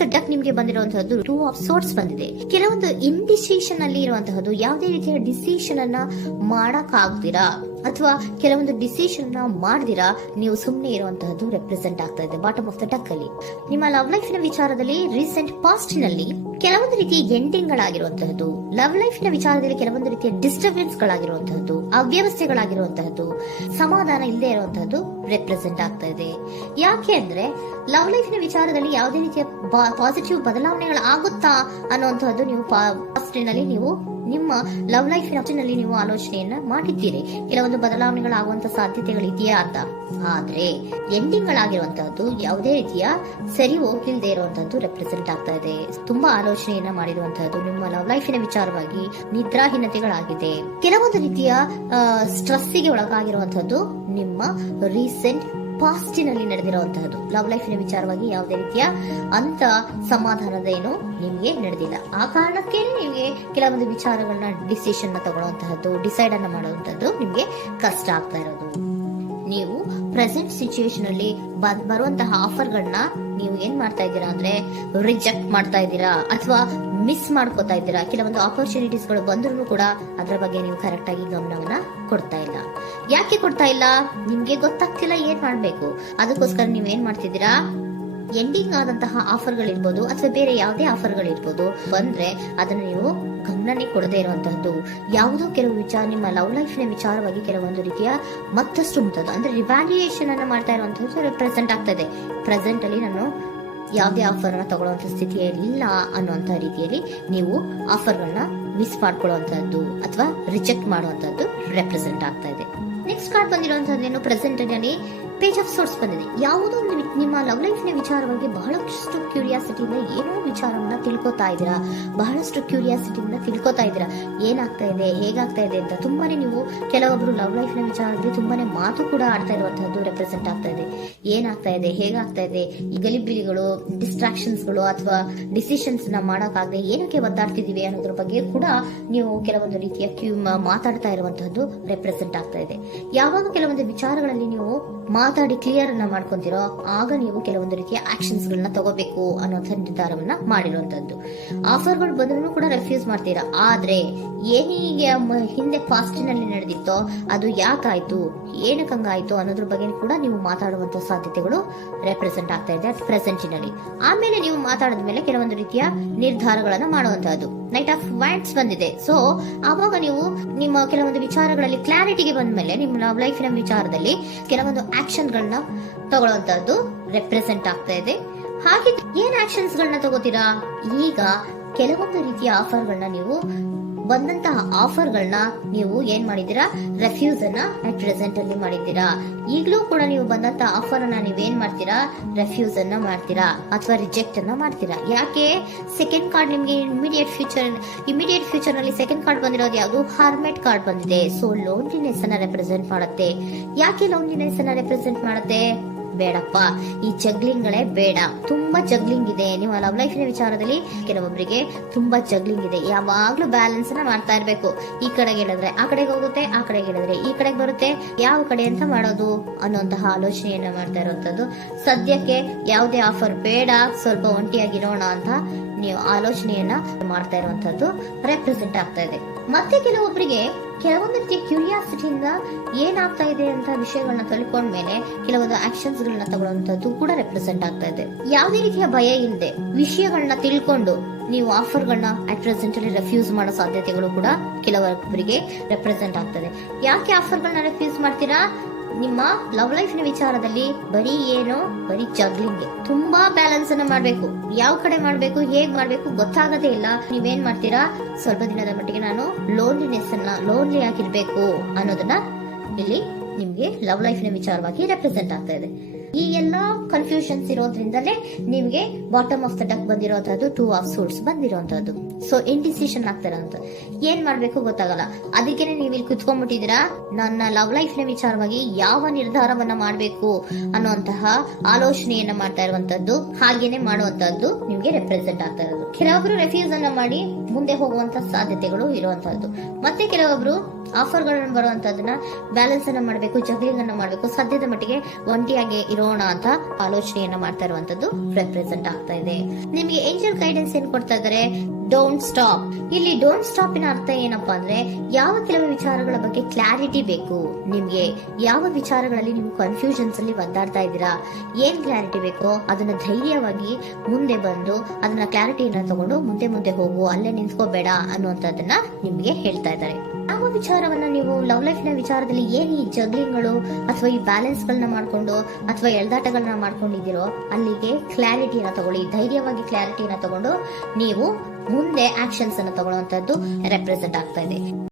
The duck ನಿಮಗೆ ಬಂದಿರುವಂತಹದ್ದು 2 of sorts ಬಂದಿದೆ. ಕೆಲವೊಂದು ಇಂಡಿಸಿಷನ್ ಅಲ್ಲಿ ಇರುವಂತಹದ್ದು, ಯಾವುದೇ ರೀತಿಯ ಡಿಸಿಷನ್ ಅನ್ನ ಮಾಡಕ್ ಆಗ್ದಿರಾ ಅಥವಾ ಕೆಲವೊಂದು ಡಿಸಿಷನ್ ನ ಮಾಡ್ದಿರಾ ನೀವು ಸುಮ್ಮನೆ ಇರುವಂತಹದ್ದು ರೆಪ್ರೆಸೆಂಟ್ ಆಗ್ತಾ ಇದೆ ಬಾಟಮ್ ಆಫ್ ದ ಡಕ್ ಅಲ್ಲಿ. ನಿಮ್ಮ ಲವ್ ಲೈಫ್ ನ ವಿಚಾರದಲ್ಲಿ ರೀಸೆಂಟ್ ಪಾಸ್ಟ್ ನಲ್ಲಿ ಕೆಲವೊಂದು ರೀತಿಯ ಎಂಡಿಂಗ್ ಗಳಾಗಿರುವಂತಹದ್ದು, ಲವ್ ಲೈಫ್ ನ ವಿಚಾರದಲ್ಲಿ ಕೆಲವೊಂದು ರೀತಿಯ ಡಿಸ್ಟರ್ಬೆನ್ಸ್ ಗಳಾಗಿರುವಂತಹದ್ದು, ಅವ್ಯವಸ್ಥೆಗಳಾಗಿರುವಂತಹದ್ದು, ಸಮಾಧಾನ ಇಲ್ಲದೆ ಇರುವಂತಹದ್ದು ರೆಪ್ರೆಸೆಂಟ್ ಆಗ್ತಾ ಇದೆ. ಯಾಕೆ ಅಂದ್ರೆ ಲವ್ ಲೈಫ್ ನ ವಿಚಾರದಲ್ಲಿ ಯಾವುದೇ ರೀತಿಯ ಪಾಸಿಟಿವ್ ಬದಲಾವಣೆಗಳು ಆಗುತ್ತಾ ಅನ್ನುವಂತಹದ್ದು ನೀವು ಪಾಸ್ಟ್ ನಲ್ಲಿ ನೀವು ನಿಮ್ಮ ಲವ್ ಲೈಫ್ ನಲ್ಲಿ ನೀವು ಆಲೋಚನೆಯನ್ನ ಮಾಡಿದ್ದೀರಿ. ಕೆಲವೊಂದು ಬದಲಾವಣೆಗಳಾಗುವಂತ ಸಾಧ್ಯತೆಗಳಿದೆಯಾ ಅಂತ. ಆದ್ರೆ ಎಂಡಿಂಗ್ ಗಳಾಗಿರುವಂತಹದ್ದು ಯಾವುದೇ ರೀತಿಯ ಸರಿ ಹೋಗಿಲ್ದೇ ಇರುವಂತಹದ್ದು ರೆಪ್ರೆಸೆಂಟ್ ಆಗ್ತಾ ಇದೆ. ತುಂಬಾ ಆಲೋಚನೆಯನ್ನ ಮಾಡಿರುವಂತಹದ್ದು ನಿಮ್ಮ ಲವ್ ಲೈಫಿನ ವಿಚಾರವಾಗಿ ನಿದ್ರಾಹೀನತೆಗಳಾಗಿದೆ. ಕೆಲವೊಂದು ರೀತಿಯ ಸ್ಟ್ರೆಸ್ಸಿಗೆ ಒಳಗಾಗಿರುವಂತಹದ್ದು ನಿಮ್ಮ ರೀಸೆಂಟ್ ಪಾಸ್ಟಿನಲ್ಲಿ ನಡೆದಿರುವಂತಹದ್ದು. ಲವ್ ಲೈಫಿನ ವಿಚಾರವಾಗಿ ಯಾವುದೇ ರೀತಿಯ ಅಂತ ಸಮಾಧಾನದ ಏನು ನಿಮ್ಗೆ ನಡೆದಿಲ್ಲ. ಆ ಕಾರಣಕ್ಕೆ ನಿಮ್ಗೆ ಕೆಲವೊಂದು ವಿಚಾರಗಳನ್ನ ಡಿಸಿಷನ್ ತಗೊಳ್ಳುವಂತಹದ್ದು, ಡಿಸೈಡ್ ಅನ್ನ ಮಾಡುವಂತಹದ್ದು ನಿಮ್ಗೆ ಕಷ್ಟ ಆಗ್ತಾ ಇರೋದು. ನೀವು ಪ್ರೆಸೆಂಟ್ ಸಿಚುವೇಶನ್ ಅಲ್ಲಿ ಬರುವಂತಹ ಆಫರ್ಗಳನ್ನ ನೀವು ಏನ್ ಮಾಡ್ತಾ ಇದ್ದೀರಾ ಅಂದ್ರೆ ರಿಜೆಕ್ಟ್ ಮಾಡ್ತಾ ಇದ್ದೀರಾ ಅಥವಾ ಮಿಸ್ ಮಾಡ್ಕೋತಾ ಇದ್ದೀರಾ. ಕೆಲವೊಂದು ಆಪರ್ಚುನಿಟೀಸ್ ಗಳು ಬಂದ್ರು ಕೂಡ ಅದರ ಬಗ್ಗೆ ನೀವು ಕರೆಕ್ಟ್ ಆಗಿ ಗಮನವನ್ನ ಕೊಡ್ತಾ ಇಲ್ಲ. ಯಾಕೆ ಕೊಡ್ತಾ ಇಲ್ಲ? ನಿಮ್ಗೆ ಗೊತ್ತಾಗ್ತಿಲ್ಲ ಏನ್ ಮಾಡ್ಬೇಕು. ಅದಕ್ಕೋಸ್ಕರ ನೀವ್ ಏನ್ ಮಾಡ್ತಿದ್ದೀರಾ, ಎಂಡಿಂಗ್ ಆದಂತಹ ಆಫರ್ಗಳಿರ್ಬೋದು ಅಥವಾ ಬೇರೆ ಯಾವುದೇ ಆಫರ್ಗಳಿರ್ಬೋದು ಬಂದ್ರೆ ಅದನ್ನ ನೀವು ಗಮನನೇ ಕೊಡದೇ ಇರುವಂತಹದ್ದು. ಯಾವುದೋ ಕೆಲವು ವಿಚಾರ ನಿಮ್ಮ ಲವ್ ಲೈಫ್ ನ ವಿಚಾರವಾಗಿ ಕೆಲವೊಂದು ರೀತಿಯ ಮತ್ತಷ್ಟು ಮುಂತದ್ದು ಅಂದ್ರೆ ರಿವ್ಯಾಲ್ಯೂಯೇಷನ್ ಅನ್ನ ಮಾಡ್ತಾ ಇರುವಂತಹದ್ದು ರೆಪ್ರೆಸೆಂಟ್ ಆಗ್ತದೆ. ಪ್ರೆಸೆಂಟ್ ಅಲ್ಲಿ ನಾನು ಯಾವುದೇ ಆಫರ್ ಅನ್ನ ತಗೊಳ್ಳುವಂತ ಸ್ಥಿತಿಯಲ್ಲಿ ಇಲ್ಲ ಅನ್ನುವಂತ ರೀತಿಯಲ್ಲಿ ನೀವು ಆಫರ್ಗಳನ್ನ ಮಿಸ್ ಮಾಡ್ಕೊಳ್ಳುವಂತಹದ್ದು ಅಥವಾ ರಿಜೆಕ್ಟ್ ಮಾಡುವಂತಹದ್ದು ರೆಪ್ರೆಸೆಂಟ್ ಆಗ್ತಾ ಇದೆ. ನೆಕ್ಸ್ಟ್ ಕಾರ್ಡ್ ಬಂದಿರುವಂತಹದ್ದೇನು, ಪ್ರೆಸೆಂಟ್ ಅಲ್ಲಿ ಪೇಜ್ ಆಫ್ ಸೋರ್ಟ್ಸ್ ಬಂದಿದೆ. ಯಾವುದೋ ಒಂದು ನಿಮ್ಮ ಲವ್ ಲೈಫ್ ನ ವಿಚಾರವಾಗಿ ಬಹಳಷ್ಟು ಕ್ಯೂರಿಯಾಸಿಟಿಯಿಂದ ಏನೋ ವಿಚಾರವನ್ನ ತಿಳ್ಕೊತಾ ಇದ್ದೀರಾ, ಬಹಳಷ್ಟು ಕ್ಯೂರಿಯಾಸಿಟಿಯಿಂದ ತಿಳ್ಕೊತಾ ಇದ್ದೀರಾ ಏನಾಗ್ತಾ ಇದೆ, ಹೇಗಾಗ್ತಾ ಇದೆ ಅಂತ. ತುಂಬಾನೇ ನೀವು ಕೆಲವೊಬ್ರು ಲವ್ ಲೈಫ್ ನ ವಿಚಾರದಲ್ಲಿ ತುಂಬಾನೇ ಮಾತು ಕೂಡ ಆಡ್ತಾ ಇರುವಂತಹದ್ದು ರೆಪ್ರೆಸೆಂಟ್ ಆಗ್ತಾ ಇದೆ. ಏನಾಗ್ತಾ ಇದೆ, ಹೇಗಾಗ್ತಾ ಇದೆ, ಈ ಗಲಿಬಿಲಿಗಳು, ಡಿಸ್ಟ್ರಾಕ್ಷನ್ಸ್ ಗಳು ಅಥವಾ ಡಿಸಿಷನ್ಸ್ ನ ಮಾಡಕ್ಕಾಗದೆ ಏನಕ್ಕೆ ಒದ್ದಾಡ್ತಿದೀವಿ ಅನ್ನೋದ್ರ ಬಗ್ಗೆ ಕೂಡ ನೀವು ಕೆಲವೊಂದು ರೀತಿಯ ಮಾತಾಡ್ತಾ ಇರುವಂತಹದ್ದು ರೆಪ್ರೆಸೆಂಟ್ ಆಗ್ತಾ ಇದೆ. ಯಾವಾಗ ಕೆಲವೊಂದು ವಿಚಾರಗಳಲ್ಲಿ ನೀವು ಮಾತಾಡಿ ಕ್ಲಿಯರ್ ಅನ್ನ ಮಾಡ್ಕೊಂತೀರೋ ಆಗ ನೀವು ಕೆಲವೊಂದು ರೀತಿಯ ಆಕ್ಷನ್ಸ್ ಗಳನ್ನ ತಗೋಬೇಕು ಅನ್ನೋಂಥ ನಿರ್ಧಾರವನ್ನ ಮಾಡಿರುವಂತದ್ದು. ಆಫರ್ಗಳು ಬಂದ್ರೂ ಕೂಡ ರೆಫ್ಯೂಸ್ ಮಾಡ್ತೀರಾ. ಆದ್ರೆ ಏನೀಗ ಹಿಂದೆ ಪಾಸ್ಟಿನಲ್ಲಿ ನಡೆದಿತ್ತೋ ಅದು ಯಾಕಾಯ್ತು, ಏನಕ್ಕಂಗಾಯ್ತು ಅನ್ನೋದ್ರ ಬಗ್ಗೆ ಕೂಡ ನೀವು ಮಾತಾಡುವಂತ ಸಾಧ್ಯತೆಗಳು ರೆಪ್ರೆಸೆಂಟ್ ಆಗ್ತಾ ಇದೆ ಪ್ರೆಸೆಂಟಿನಲ್ಲಿ. ಆಮೇಲೆ ನೀವು ಮಾತಾಡಿದ ಮೇಲೆ ಕೆಲವೊಂದು ರೀತಿಯ ನಿರ್ಧಾರಗಳನ್ನ ಮಾಡುವಂತಹದ್ದು. ನೈಟ್ ಆಫ್ ವ್ಯಾಂಡ್ಸ್ ಬಂದಿದೆ. ಸೊ ಆವಾಗ ನೀವು ನಿಮ್ಮ ಕೆಲವೊಂದು ವಿಚಾರಗಳಲ್ಲಿ ಕ್ಲಾರಿಟಿಗೆ ಬಂದ ಮೇಲೆ ನಿಮ್ಮ ಲೈಫ್ ನ ವಿಚಾರದಲ್ಲಿ ಕೆಲವೊಂದು ಆಕ್ಷನ್ ಗಳನ್ನ ತಗೊಳ್ಳುವಂತಹದ್ದು ರೆಪ್ರೆಸೆಂಟ್ ಆಗ್ತಾ ಇದೆ. ಹಾಗೆ ಏನ್ ಆಕ್ಷನ್ಸ್ ಗಳನ್ನ ತಗೋತೀರಾ? ಈಗ ಕೆಲವೊಂದು ರೀತಿಯ ಆಫರ್ಗಳನ್ನ ನೀವು ಬಂದಂತಹ ಆಫರ್ಗಳನ್ನ ನೀವು ಏನ್ ಮಾಡಿದೀರಾ, ರೆಫ್ಯೂಸ್ ಅನ್ನ ಅಟ್ ಪ್ರೆಸೆಂಟ್ ಅಲ್ಲಿ ಮಾಡಿದ್ದೀರಾ. ಈಗಲೂ ಕೂಡ ನೀವು ಬಂದಂತಹ ಆಫರ್ ಅನ್ನ ನೀವೇನ್ ಮಾಡ್ತೀರಾ, ರೆಫ್ಯೂಸ್ ಅನ್ನ ಮಾಡ್ತೀರಾ ಅಥವಾ ರಿಜೆಕ್ಟ್ ಅನ್ನ ಮಾಡ್ತೀರಾ. ಯಾಕೆ? ಸೆಕೆಂಡ್ ಕಾರ್ಡ್ ನಿಮ್ಗೆ ಇಮಿಡಿಯೇಟ್ ಫ್ಯೂಚರ್ ನಲ್ಲಿ ಸೆಕೆಂಡ್ ಕಾರ್ಡ್ ಬಂದಿರೋದು ಯಾವುದು, ಹಾರ್ಮೆಟ್ ಕಾರ್ಡ್ ಬಂದಿದೆ. ಸೊ ಲೋನ್ಲಿನೆಸ್ ಅನ್ನ ರೆಪ್ರೆಸೆಂಟ್ ಮಾಡುತ್ತೆ. ಯಾಕೆ ಲೋನ್ಲಿನೆಸ್ ಅನ್ನ ರೆಪ್ರೆಸೆಂಟ್ ಮಾಡುತ್ತೆ? ಬೇಡಪ್ಪ, ಈ ಜಗ್ಲಿಂಗ್ ಗಳೇ ಬೇಡ. ತುಂಬಾ ಜಗ್ಲಿಂಗ್ ಇದೆ ನಿಮ್ಮ ಲವ್ ಲೈಫ್ ನ ವಿಚಾರದಲ್ಲಿ. ಕೆಲವೊಬ್ಬರಿಗೆ ತುಂಬಾ ಜಗ್ಲಿಂಗ್ ಇದೆ. ಯಾವಾಗ್ಲೂ ಬ್ಯಾಲೆನ್ಸ್ ನ ಮಾಡ್ತಾ ಇರ್ಬೇಕು. ಈ ಕಡೆಗೆ ಹೇಳಿದ್ರೆ ಆ ಕಡೆಗೆ ಹೋಗುತ್ತೆ, ಆ ಕಡೆಗೆ ಹೇಳಿದ್ರೆ ಈ ಕಡೆಗೆ ಬರುತ್ತೆ. ಯಾವ ಕಡೆ ಅಂತ ಮಾಡೋದು ಅನ್ನುವಂತಹ ಆಲೋಚನೆಯನ್ನ ಮಾಡ್ತಾ ಇರುವಂತದ್ದು. ಸದ್ಯಕ್ಕೆ ಯಾವುದೇ ಆಫರ್ ಬೇಡ, ಸ್ವಲ್ಪ ಒಂಟಿಯಾಗಿರೋಣ ಅಂತ ನೀವು ಆಲೋಚನೆಯನ್ನ ಮಾಡ್ತಾ ಇರುವಂತದ್ದು ರೆಪ್ರೆಸೆಂಟ್ ಆಗ್ತಾ ಇದೆ. ಮತ್ತೆ ಕೆಲವೊಬ್ಬರಿಗೆ ಕೆಲವೊಂದು ರೀತಿಯ ಕ್ಯೂರಿಯಾಸಿಟಿಯಿಂದ ಏನಾಗ್ತಾ ಇದೆ ಅಂತ ವಿಷಯಗಳನ್ನ ತಿಳ್ಕೊಂಡ್ಮೇಲೆ ಕೆಲವೊಂದು ಆಕ್ಷನ್ಸ್ ಗಳನ್ನ ತಗೊಳ್ಳುವಂತದ್ದು ಕೂಡ ರೆಪ್ರೆಸೆಂಟ್ ಆಗ್ತಾ ಇದೆ. ಯಾವುದೇ ರೀತಿಯ ಭಯ ಇಲ್ಲದೆ ವಿಷಯಗಳನ್ನ ತಿಳ್ಕೊಂಡು ನೀವು ಆಫರ್ಗಳನ್ನ ಅಟ್ ಪ್ರೆಸೆಂಟ್ ಅಲ್ಲಿ ರೆಫ್ಯೂಸ್ ಮಾಡೋ ಸಾಧ್ಯತೆಗಳು ಕೂಡ ಕೆಲವೊಬ್ಬರಿಗೆ ರೆಪ್ರೆಸೆಂಟ್ ಆಗ್ತದೆ. ಯಾಕೆ ಆಫರ್ಗಳನ್ನ ರೆಫ್ಯೂಸ್ ಮಾಡ್ತೀರಾ? ನಿಮ್ಮ ಲವ್ ಲೈಫ್ ನ ವಿಚಾರದಲ್ಲಿ ಬರೀ ಜಗ್ಲಿಂಗ್, ತುಂಬಾ ಬ್ಯಾಲೆನ್ಸ್ ಅನ್ನ ಮಾಡ್ಬೇಕು. ಯಾವ ಕಡೆ ಮಾಡ್ಬೇಕು, ಹೇಗ್ ಮಾಡ್ಬೇಕು ಗೊತ್ತಾಗದೇ ಇಲ್ಲ. ನೀವೇನ್ ಮಾಡ್ತೀರಾ, ಸ್ವಲ್ಪ ದಿನದ ಮಟ್ಟಿಗೆ ನಾನು ಲೋನ್ಲಿ ಆಗಿರ್ಬೇಕು ಅನ್ನೋದನ್ನ ಇಲ್ಲಿ ನಿಮ್ಗೆ ಲವ್ ಲೈಫ್ ನ ವಿಚಾರವಾಗಿ ರೆಪ್ರೆಸೆಂಟ್ ಆಗ್ತಾ ಇದೆ. ಈ ಎಲ್ಲಾ ಕನ್ಫ್ಯೂಷನ್ಸ್ ಇರೋದ್ರಿಂದಲೇ ನಿಮ್ಗೆ ಬಾಟಮ್ ಆಫ್ ದ ಡಕ್ ಬಂದಿರೋಂತದ್ದು 2 ಆಫ್ ಸೋರ್ಟ್ಸ್ ಬಂದಿರೋಂತದ್ದು. ಸೊ ಇಂಡಿಸಿಷನ್ ಆಗ್ತಾ ಇರೋಂಥದ್ದು, ಏನ್ ಮಾಡ್ಬೇಕು ಗೊತ್ತಾಗಲ್ಲ. ಅದಕ್ಕೇನೆ ನೀವು ಇಲ್ಲಿ ಕುತ್ಕೊಂಡ್ಬಿಟ್ಟಿದ್ದೀರಾ, ನನ್ನ ಲವ್ ಲೈಫ್ ನ ವಿಚಾರವಾಗಿ ಯಾವ ನಿರ್ಧಾರವನ್ನ ಮಾಡ್ಬೇಕು ಅನ್ನುವಂತಹ ಆಲೋಚನೆಯನ್ನ ಮಾಡ್ತಾ ಇರುವಂತದ್ದು, ಹಾಗೇನೆ ಮಾಡುವಂತದ್ದು ನಿಮ್ಗೆ ರೆಪ್ರೆಸೆಂಟ್ ಆಗ್ತಾ ಇರೋದು. ಕೆಲವೊಬ್ರು ರೆಫ್ಯೂಸ್ ಅನ್ನ ಮಾಡಿ ಮುಂದೆ ಹೋಗುವಂತ ಸಾಧ್ಯತೆಗಳು ಇರುವಂತಹದ್ದು. ಮತ್ತೆ ಕೆಲವೊಬ್ರು ಆಫರ್ಗಳನ್ನ ಬರುವಂತದನ್ನ ಬ್ಯಾಲೆನ್ಸ್ ಅನ್ನ ಮಾಡಬೇಕು, ಜಗ್ಲಿಂಗ್ ಅನ್ನ ಮಾಡಬೇಕು, ಸದ್ಯದ ಮಟ್ಟಿಗೆ ಒಂಟಿಯಾಗಿ ಇರೋಣ ಅಂತ ಆಲೋಚನೆಯನ್ನ ಮಾಡ್ತಾ ಇರುವಂತದ್ದು ರೆಪ್ರೆಸೆಂಟ್ ಆಗ್ತಾ ಇದೆ. ನಿಮ್ಗೆ ಏಂಜಲ್ ಗೈಡೆನ್ಸ್ ಏನ್ ಕೊಡ್ತಾ ಇದ್ದಾರೆ, ಡೋಂಟ್ ಸ್ಟಾಪ್. ಇಲ್ಲಿ ಡೋಂಟ್ ಸ್ಟಾಪ್ ಇನ ಅರ್ಥ ಏನಪ್ಪಾ ಅಂದ್ರೆ, ಯಾವ ಕೆಲವು ವಿಚಾರಗಳ ಬಗ್ಗೆ ಕ್ಲಾರಿಟಿ ಬೇಕು ನಿಮ್ಗೆ, ಯಾವ ವಿಚಾರಗಳಲ್ಲಿ ನೀವು ಕನ್ಫ್ಯೂಷನ್ಸ್ ಅಲ್ಲಿ ಒದ್ದಾಡ್ತಾ ಇದ್ದೀರಾ, ಏನ್ ಕ್ಲಾರಿಟಿ ಬೇಕೋ ಅದನ್ನ ಧೈರ್ಯವಾಗಿ ಮುಂದೆ ಬಂದು ಅದನ್ನ ಕ್ಲಾರಿಟಿಯನ್ನ ತಗೊಂಡು ಮುಂದೆ ಹೋಗು, ಅಲ್ಲೇ ನಿಂತ್ಕೋಬೇಡ ಅನ್ನುವಂಥದ್ದನ್ನ ನಿಮ್ಗೆ ಹೇಳ್ತಾ ಇದ್ದಾರೆ. ಯಾವ ವಿಚಾರವನ್ನ ನೀವು ಲವ್ ಲೈಫ್ ನ ವಿಚಾರದಲ್ಲಿ ಏನ್ ಈ ಜಗ್ಲಿಂಗ್ಗಳು ಅಥವಾ ಈ ಬ್ಯಾಲೆನ್ಸ್ ಗಳನ್ನ ಮಾಡ್ಕೊಂಡು ಅಥವಾ ಎಳ್ದಾಟಗಳನ್ನ ಮಾಡ್ಕೊಂಡಿದ್ದೀರೋ ಅಲ್ಲಿಗೆ ಕ್ಲಾರಿಟಿಯನ್ನ ತಗೊಳ್ಳಿ, ಧೈರ್ಯವಾಗಿ ಕ್ಲಾರಿಟಿಯನ್ನ ತಗೊಂಡು ನೀವು ಮುಂದೆ ಆಕ್ಷನ್ಸ್ ಅನ್ನು ತಗೊಳ್ಳುವಂತದ್ದು ರೆಪ್ರೆಸೆಂಟ್ ಆಗ್ತಾ ಇದೆ.